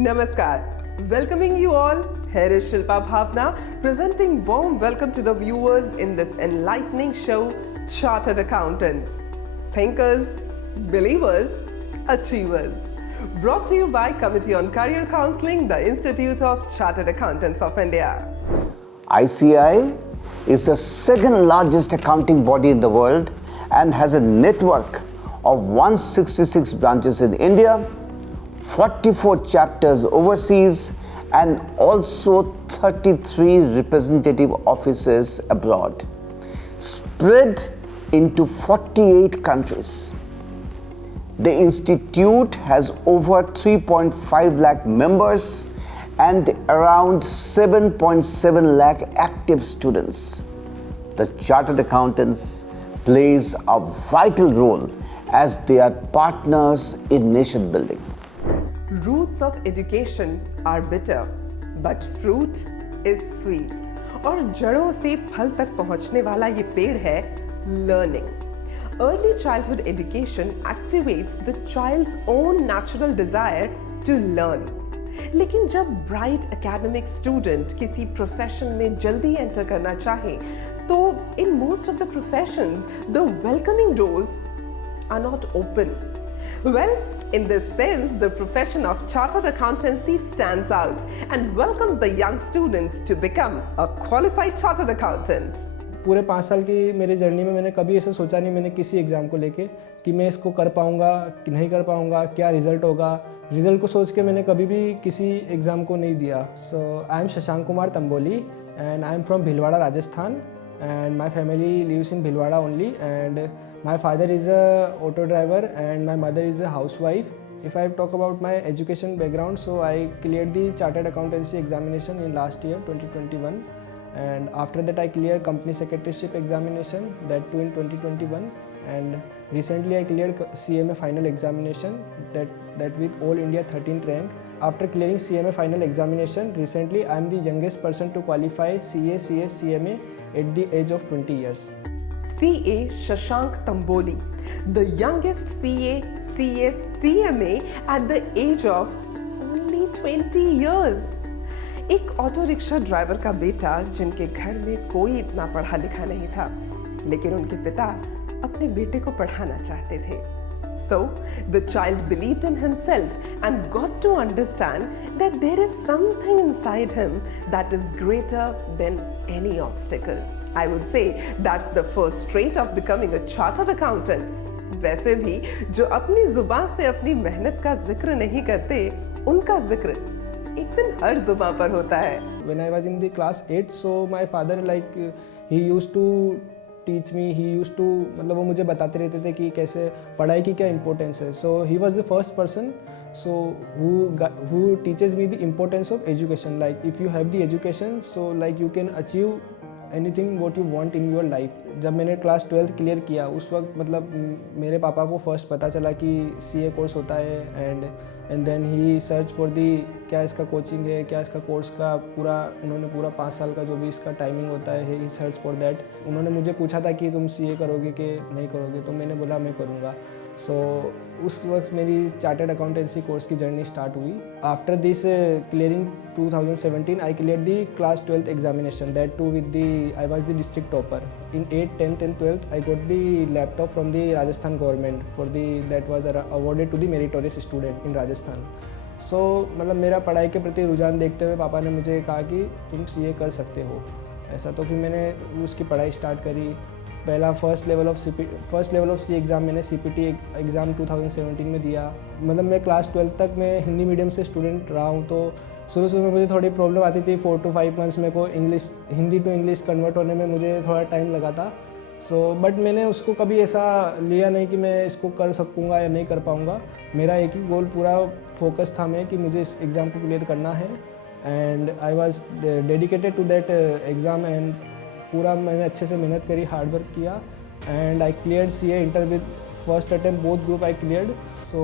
Namaskar. Welcoming you all. Here is Shilpa Bhavna presenting warm welcome to the viewers in this enlightening show, Chartered Accountants. Thinkers, believers, achievers. Brought to you by Committee on Career Counseling, the Institute of Chartered Accountants of India. ICAI is the second largest accounting body in the world and has a network of 166 branches in India, 44 chapters overseas, and also 33 representative offices abroad, spread into 48 countries. The institute has over 3.5 lakh members and around 7.7 lakh active students. The Chartered Accountants plays a vital role as they are partners in nation building. Roots of education are bitter, but fruit is sweet. और जड़ों से फल तक पहुंचने वाला ये पेड़ है learning. Early childhood education activates the child's own natural desire to learn. लेकिन जब bright academic student किसी profession में जल्दी enter करना चाहे, तो in most of the professions, the welcoming doors are not open. Well, in this sense, the profession of chartered accountancy stands out and welcomes the young students to become a qualified chartered accountant. पूरे 5 साल की मेरी journey में मैंने कभी ऐसा सोचा नहीं मैंने किसी एग्ज़ाम को लेके कि मैं इसको कर पाऊँगा कि नहीं कर पाऊँगा, क्या रिज़ल्ट होगा। रिज़ल्ट को सोच के मैंने कभी भी किसी एग्ज़ाम को नहीं दिया। So I am Shashank Kumar Tamboli and I am from Bhilwara, Rajasthan, and my family lives in Bhilwara only, and my father is a auto driver and my mother is a housewife. If I talk about my education background, so I cleared the chartered accountancy examination in last year 2021, and after that I cleared company secretaryship examination, that too in 2021, and recently I cleared CMA final examination, that with all India 13th rank. After clearing CMA final examination, recently I am the youngest person to qualify CA, CS, CMA at the age of 20 years. CA Shashank Tamboli, the youngest CA, CS, CMA at the age of only 20 years. एक auto rickshaw driver का बेटा जिनके घर में कोई इतना पढ़ा लिखा नहीं था, लेकिन उनके पिता अपने बेटे को पढ़ाना चाहते थे. So, the child believed in himself and got to understand that there is something inside him that is greater than any obstacle. I would say that's the first trait of becoming a chartered accountant. वैसे भी जो अपनी जुबान से अपनी मेहनत का जिक्र नहीं करते, उनका जिक्र एक दिन हर जुबान पर होता है. When I was in the class 8, so my father he used to teach me, he used to मतलब वो मुझे बताते रहते थे कि कैसे पढ़ाई की क्या इम्पोर्टेंस है. So he was the first person so who teaches me the importance of education. Like if you have the education, so like you can achieve anything what you want in your life. जब मैंने class 12th clear किया उस वक्त मतलब मेरे पापा को first पता चला कि CA कोर्स होता है and then he search for the क्या इसका कोचिंग है, क्या इसका कोर्स का उन्होंने पूरा 5 साल का जो भी इसका टाइमिंग होता है ही सर्च फॉर दैट. उन्होंने मुझे पूछा था कि तुम CA करोगे कि नहीं करोगे, तो मैंने बोला मैं करूँगा. सो उस वक्त मेरी चार्टर्ड अकाउंटेंसी कोर्स की जर्नी स्टार्ट हुई. After this clearing 2017 I clear the class 12th examination, that too with the I was the district topper. In 8th, 10th and 12th I got the laptop from the Rajasthan government for the that was awarded to the meritorious student in Rajasthan. So मतलब मेरा पढ़ाई के प्रति रुझान देखते हुए पापा ने मुझे कहा कि तुम CA कर सकते हो ऐसा. तो फिर मैंने उसकी पढ़ाई स्टार्ट करी. पहला first level of C exam मैंने CPT एग्ज़ाम 2017 में दिया. मतलब मैं क्लास 12 तक मैं हिंदी मीडियम से स्टूडेंट रहा हूँ, तो शुरू में मुझे थोड़ी प्रॉब्लम आती थी. 4 to 5 मंथ्स मेरे को हिंदी टू इंग्लिश कन्वर्ट होने में मुझे थोड़ा टाइम लगा था. बट मैंने उसको कभी ऐसा लिया नहीं कि मैं इसको कर सकूँगा या नहीं कर पाऊँगा. मेरा एक ही गोल पूरा फोकस था कि मुझे इस एग्ज़ाम को क्लियर करना है, and I was dedicated to that exam. And पूरा मैंने अच्छे से मेहनत करी, हार्ड वर्क किया, and I cleared CA inter with first attempt, both group I cleared. So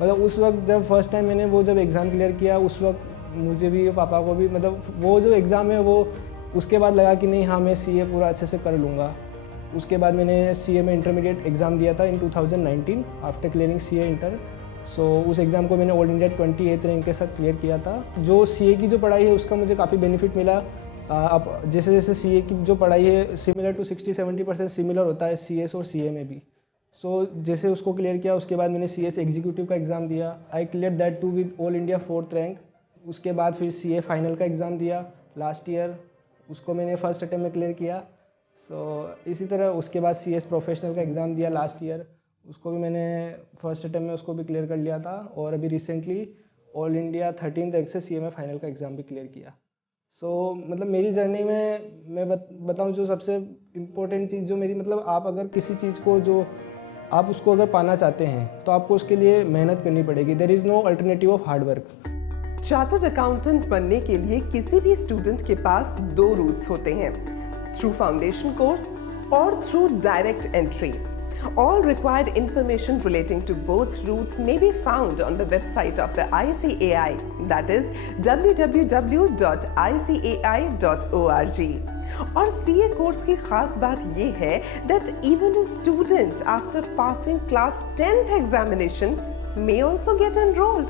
मतलब उस वक्त जब फर्स्ट टाइम मैंने जब एग्ज़ाम क्लियर किया उस वक्त मुझे भी पापा को भी मतलब वो जो एग्ज़ाम है वो उसके बाद लगा कि नहीं हाँ मैं CA पूरा अच्छे से कर लूँगा. उसके बाद मैंने CA में इंटरमीडिएट एग्ज़ाम दिया था इन 2019 आफ्टर क्लियरिंग CA इंटर. सो उस एग्ज़ाम को मैंने ऑल इंडिया 28th रैंक के साथ क्लियर किया था। जो सीए की जो पढ़ाई है उसका मुझे काफ़ी बेनिफिट मिला। अब जैसे जैसे सीए की जो पढ़ाई है सिमिलर टू 60-70% सिमिलर होता है सीएस और सीए में भी। सो जैसे उसको क्लियर किया उसके बाद मैंने सीएस एग्जीक्यूटिव का एग्ज़ाम दिया। I clear that too with all India 4th rank. उसके बाद फिर सीए फाइनल का एग्ज़ाम दिया लास्ट ईयर, उसको मैंने फर्स्ट अटेम्प्ट में क्लियर किया। सो इसी तरह उसके बाद सीएस प्रोफेशनल का एग्ज़ाम दिया लास्ट ईयर, उसको भी मैंने फर्स्ट अटेम्प्ट में उसको भी क्लियर कर लिया था। और अभी recently all India 13th rank से सीए में फाइनल का एग्ज़ाम भी क्लियर किया। सो मतलब मेरी जर्नी में मैं बताऊँ जो सबसे इम्पोर्टेंट चीज़ जो मेरी मतलब आप अगर किसी चीज़ को जो आप उसको अगर पाना चाहते हैं तो आपको उसके लिए मेहनत करनी पड़ेगी। There is no alternative of hard work. Chartered accountant बनने के लिए किसी भी स्टूडेंट के पास 2 रूट्स होते हैं, थ्रू फाउंडेशन कोर्स और through direct entry. All required information relating to both routes may be found on the website of the ICAI, that is www.icai.org. और CA कोर्स की खास बात ये है that even a student after passing class 10th examination may also get enrolled.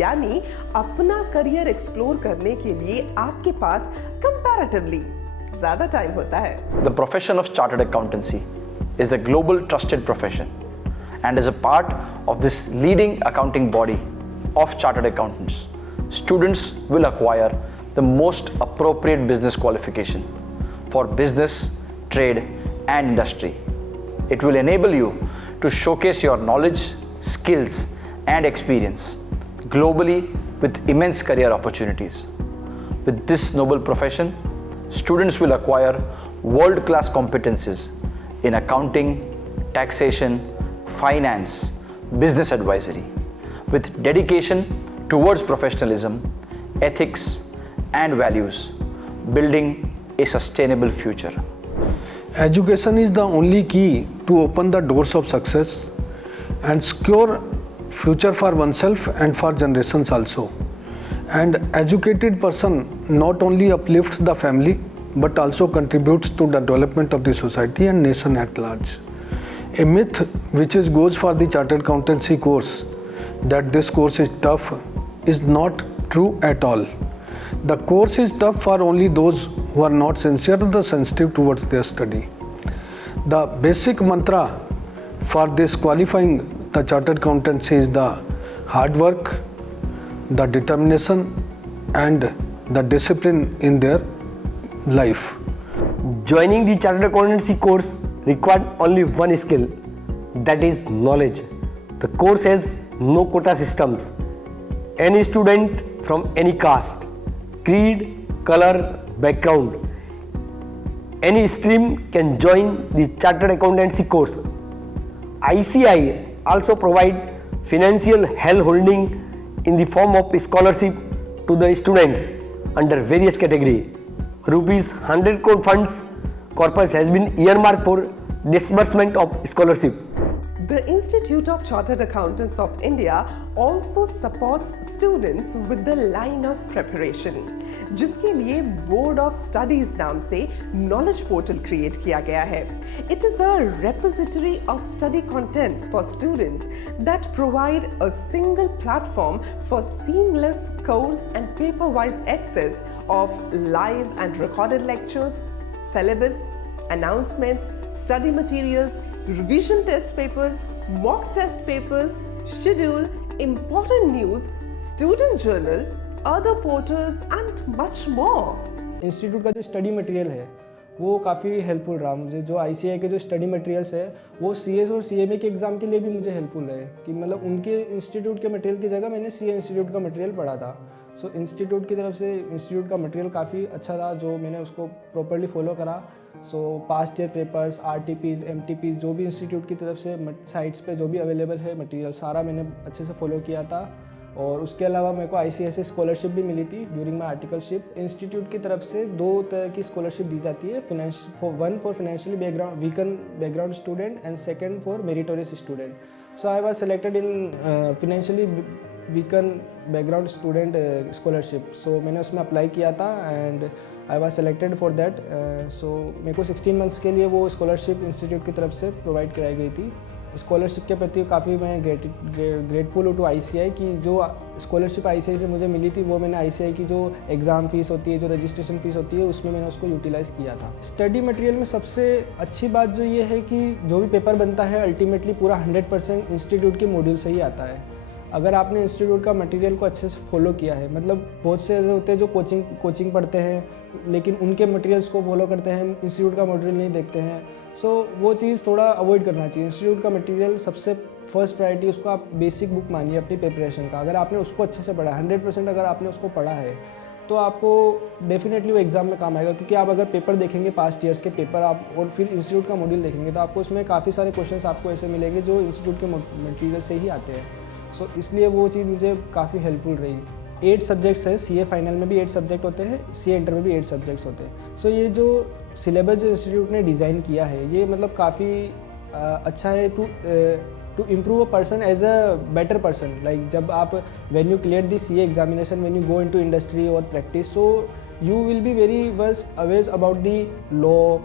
यानी अपना career explore करने के लिए आपके पास कंपैरेटिवली ज्यादा टाइम होता है। The profession of chartered accountancy is the global trusted profession and as a part of this leading accounting body of chartered accountants, students will acquire the most appropriate business qualification for business, trade and industry. It will enable you to showcase your knowledge, skills and experience globally with immense career opportunities. With this noble profession, students will acquire world-class competencies in accounting, taxation, finance, business advisory, with dedication towards professionalism, ethics, and values, building a sustainable future. Education is the only key to open the doors of success and secure future for oneself and for generations also. And educated person not only uplifts the family but also contributes to the development of the society and nation at large. A myth which goes for the chartered accountancy course that this course is tough is not true at all. The course is tough for only those who are not sincere or sensitive towards their study. The basic mantra for this qualifying the chartered accountancy is the hard work, the determination and the discipline in their life. Joining the chartered accountancy course required only one skill, that is knowledge. The course has no quota systems. Any student from any caste, creed, color, background, any stream can join the chartered accountancy course. ICI also provide financial handholding in the form of scholarship to the students under various categories. Rupees 100 crore funds corpus has been earmarked for disbursement of scholarship. The Institute of Chartered Accountants of India also supports students with the line of preparation, जिसके लिए Board of Studies नाम से knowledge portal create किया गया है. It is a repository of study contents for students that provide a single platform for seamless course and paper-wise access of live and recorded lectures, syllabus, announcement, study materials, revision test papers, mock test papers, schedule, important news, student journal, other portals and much more. Institute का जो study material है वो काफ़ी helpful रहा मुझे। जो ICAI के जो स्टडी मटेरियल्स है वो CS और CMA के एग्ज़ाम के लिए भी मुझे हेल्पफुल है कि मतलब उनके इंस्टीट्यूट के मटेरियल की जगह मैंने CA इंस्टीट्यूट का मटेरियल पढ़ा था। सो इंस्टीट्यूट की तरफ से इंस्टीट्यूट का मटेरियल काफ़ी अच्छा था जो मैंने उसको प्रॉपर्ली फॉलो करा। सो past year papers, RTPs, MTPs जो भी इंस्टीट्यूट की तरफ से साइट्स पे जो भी अवेलेबल है मटेरियल सारा मैंने अच्छे से फॉलो किया था। और उसके अलावा मेरे को ICSE स्कॉलरशिप भी मिली थी ड्यूरिंग माई आर्टिकलशिप। इंस्टीट्यूट की तरफ से 2 तरह की स्कॉलरशिप दी जाती है, one for financially weaker background student and second for meritorious student. So I was selected in financially weaker background student scholarship. So मैंने उसमें अप्लाई किया था and I was selected for that. So मेरे को 16 months के लिए वो scholarship institute की तरफ से प्रोवाइड कराई गई थी स्कॉलरशिप के प्रति काफ़ी मैं ग्रेटफुल हूँ टू ICI कि जो स्कॉलरशिप ICI से मुझे मिली थी वो मैंने ICI की जो एग्ज़ाम फ़ीस होती है, जो रजिस्ट्रेशन फ़ीस होती है, उसमें मैंने उसको यूटिलाइज़ किया था। स्टडी मटेरियल में सबसे अच्छी बात जो ये है कि जो भी पेपर बनता है अल्टीमेटली पूरा 100% इंस्टीट्यूट के मॉड्यूल से ही आता है। अगर आपने इंस्टीट्यूट का मटेरियल को अच्छे से फॉलो किया है, मतलब बहुत से ऐसे होते हैं जो कोचिंग पढ़ते हैं लेकिन उनके मटेरियल्स को फॉलो करते हैं, इंस्टीट्यूट का मटेरियल नहीं देखते हैं। सो वो चीज़ थोड़ा अवॉइड करना चाहिए। इंस्टीट्यूट का मटेरियल सबसे फर्स्ट प्रायोरिटी, उसको आप बेसिक बुक मानिए अपनी प्रिपरेशन का। अगर आपने उसको अच्छे से पढ़ा, 100% अगर आपने उसको पढ़ा है तो आपको डेफिनेटली वो एग्ज़ाम में काम आएगा। क्योंकि आप अगर पेपर देखेंगे पास्ट ईयर्स के पेपर आप और फिर इंस्टीट्यूट का मॉड्यूल देखेंगे तो आपको उसमें काफ़ी सारे क्वेश्चंस आपको ऐसे मिलेंगे जो इंस्टीट्यूट के मटेरियल से ही आते हैं। सो इसलिए वो चीज़ मुझे काफ़ी हेल्पफुल रही। 8 सब्जेक्ट्स है, CA फाइनल में भी 8 सब्जेक्ट होते हैं, CA इंटर में भी 8 सब्जेक्ट्स होते हैं। सो ये जो सिलेबस जो इंस्टीट्यूट ने डिज़ाइन किया है ये मतलब काफ़ी अच्छा है to improve a person as a better person. Like जब आप when you clear the CA examination, when you go into industry और practice, so you will be very well aware about the law,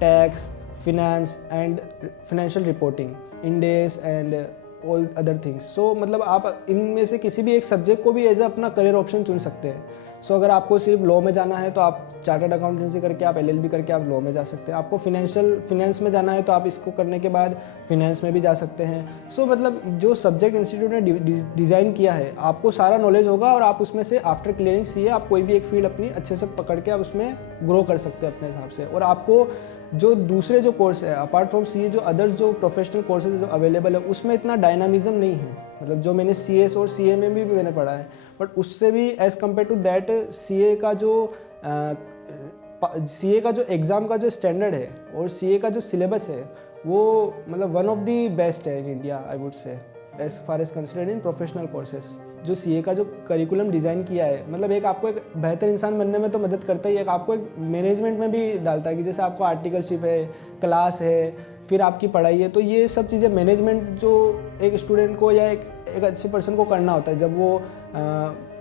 tax, finance and financial reporting, Ind AS and all other things. So मतलब आप इनमें से किसी भी एक subject को भी एज अ अपना करियर ऑप्शन चुन सकते हैं। सो अगर आपको सिर्फ लॉ में जाना है तो आप चार्टर्ड अकाउंटेंसी करके आप LLB करके आप लॉ में जा सकते हैं। आपको फिनेंस में जाना है तो आप इसको करने के बाद फिनेंस में भी जा सकते हैं। सो मतलब जो सब्जेक्ट इंस्टीट्यूट ने डिज़ाइन किया है आपको सारा नॉलेज होगा और आप उसमें से आफ्टर क्लियरिंग CA आप कोई भी एक फील्ड अपनी अच्छे से पकड़ के आप उसमें ग्रो कर सकते हैं अपने हिसाब से। और आपको जो दूसरे जो कोर्स है अपार्ट फ्रॉम CA, जो अदर्स जो प्रोफेशनल कोर्सेज जो अवेलेबल है उसमें इतना डायनामिज्म नहीं है। मतलब जो मैंने CS और CA में भी मैंने पढ़ा है, बट उससे भी as compare to that CA का जो एग्ज़ाम का जो स्टैंडर्ड है और CA का जो सिलेबस है वो मतलब वन ऑफ द बेस्ट है in India, I would say, as far as considered in professional courses. जो CA का जो करिकुलम डिज़ाइन किया है मतलब एक आपको एक बेहतर इंसान बनने में तो मदद करता ही है, एक आपको एक मैनेजमेंट में भी डालता है कि जैसे आपको आर्टिकलशिप है, क्लास है, फिर आपकी पढ़ाई है। तो ये सब चीज़ें मैनेजमेंट जो एक स्टूडेंट को या एक अच्छे पर्सन को करना होता है जब वो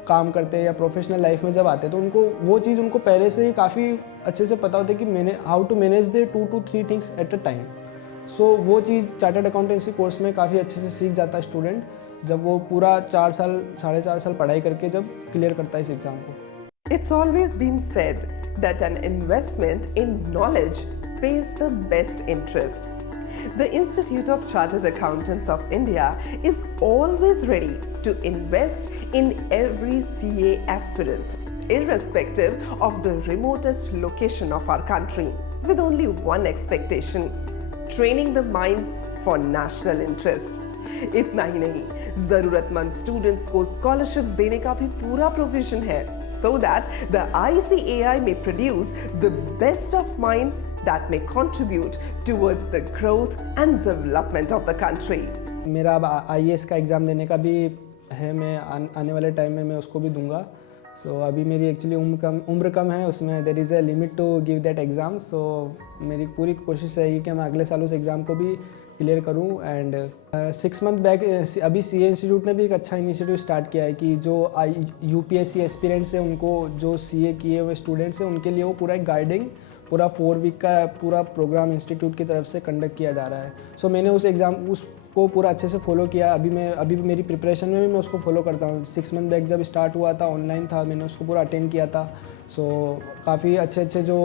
काम करते हैं या प्रोफेशनल लाइफ में जब आते हैं तो उनको वो चीज़ उनको पहले से ही काफ़ी अच्छे से पता होता है कि how to manage the 2 to 3 things at a time. So वो चीज़ चार्टर्ड अकाउंटेंसी कोर्स में काफ़ी अच्छे से सीख जाता है स्टूडेंट जब वो पूरा 4 साल 4.5 साल पढ़ाई करके जब क्लियर करता है इस एग्ज़ाम को। It's always been said that an investment in knowledge pays the best interest. The Institute of Chartered Accountants of India is always ready to invest in every CA aspirant, irrespective of the remotest location of our country, with only one expectation: training the minds for national interest. इतना ही नहीं, जरूरतमंद students को scholarships देने का भी पूरा provision है, so that the ICAI may produce the best of minds that may contribute towards the growth and development of the country. मेरा अब IAS का एग्ज़ाम देने का भी है, मैं आने वाले टाइम में मैं उसको भी दूंगा। सो अभी मेरी एक्चुअली उम्र कम है, उसमें there is a limit to give that exam. So मेरी पूरी कोशिश रहेगी कि मैं अगले साल उस एग्ज़ाम को भी क्लियर करूं। एंड 6 मंथ बैक अभी CA इंस्टीट्यूट ने भी एक अच्छा इनिशिएटिव स्टार्ट किया है कि जो UPSC एस्पिरेंट्स हैं उनको, जो CA किए हुए स्टूडेंट्स हैं उनके लिए वो पूरा एक गाइडिंग पूरा 4 वीक का पूरा प्रोग्राम इंस्टीट्यूट की तरफ से कंडक्ट किया जा रहा है। सो मैंने उस एग्ज़ाम उसको पूरा अच्छे से फॉलो किया। अभी मेरी प्रिपरेशन में भी मैं उसको फॉलो करता हूँ। 6 मंथ बैक जब स्टार्ट हुआ था, ऑनलाइन था, मैंने उसको पूरा अटेंड किया था। सो काफ़ी अच्छे जो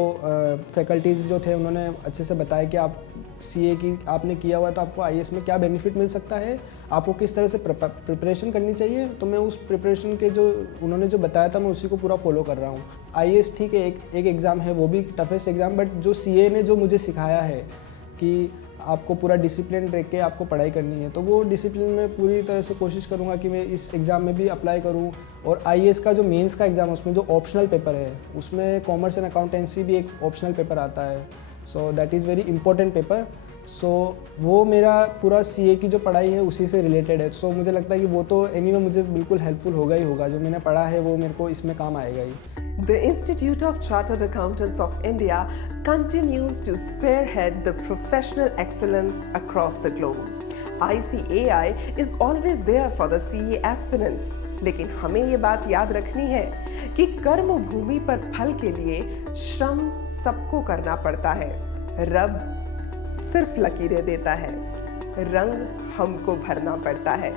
फैकल्टीज़ जो थे उन्होंने अच्छे से बताया कि आप CA की आपने किया हुआ तो आपको IAS में क्या बेनिफिट मिल सकता है, आपको किस तरह से प्रिपरेशन करनी चाहिए। तो मैं उस प्रिपरेशन के जो उन्होंने जो बताया था मैं उसी को पूरा फॉलो कर रहा हूँ। IAS ठीक है एक एग्ज़ाम है, वो भी टफेस्ट एग्ज़ाम, बट जो CA ने जो मुझे सिखाया है कि आपको पूरा डिसिप्लिन रह के आपको पढ़ाई करनी है, तो वो डिसिप्लिन में पूरी तरह से कोशिश करूँगा कि मैं इस एग्ज़ाम में भी अप्लाई करूँ। और IAS का जो मेंस का एग्ज़ाम है उसमें जो ऑप्शनल पेपर है उसमें कॉमर्स एंड अकाउंटेंसी भी एक ऑप्शनल पेपर आता है। So that is very important paper. So वो मेरा पूरा CA की जो पढ़ाई है उसी से रिलेटेड है। सो मुझे लगता है कि वो तो एनीवे मुझे बिल्कुल हेल्पफुल होगा ही होगा, जो मैंने पढ़ा है वो मेरे को इसमें काम आएगा ही। The Institute of Chartered Accountants of India continues to spearhead the professional excellence across the globe. ICAI is always there for the CA aspirants. लेकिन हमें ये बात याद रखनी है कि कर्म भूमि पर फल के लिए श्रम सबको करना पड़ता है, रब सिर्फ लकीरें देता है। रंग हमको भरना पड़ता है।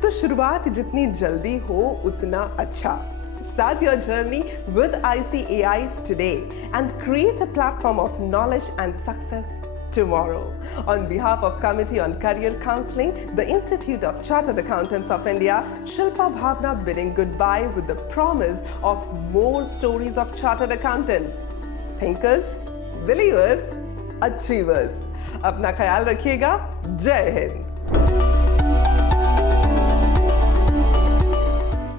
तो शुरुआत जितनी जल्दी हो उतना अच्छा। Start your journey with ICAI today and create a platform of knowledge and success tomorrow. On behalf of Committee on Career Counseling, the Institute of Chartered Accountants of India, Shilpa Bhavna bidding goodbye with the promise of more stories of chartered accountants. Thinkers, believers, achievers. अपना ख्याल रखिएगा। जय हिंद।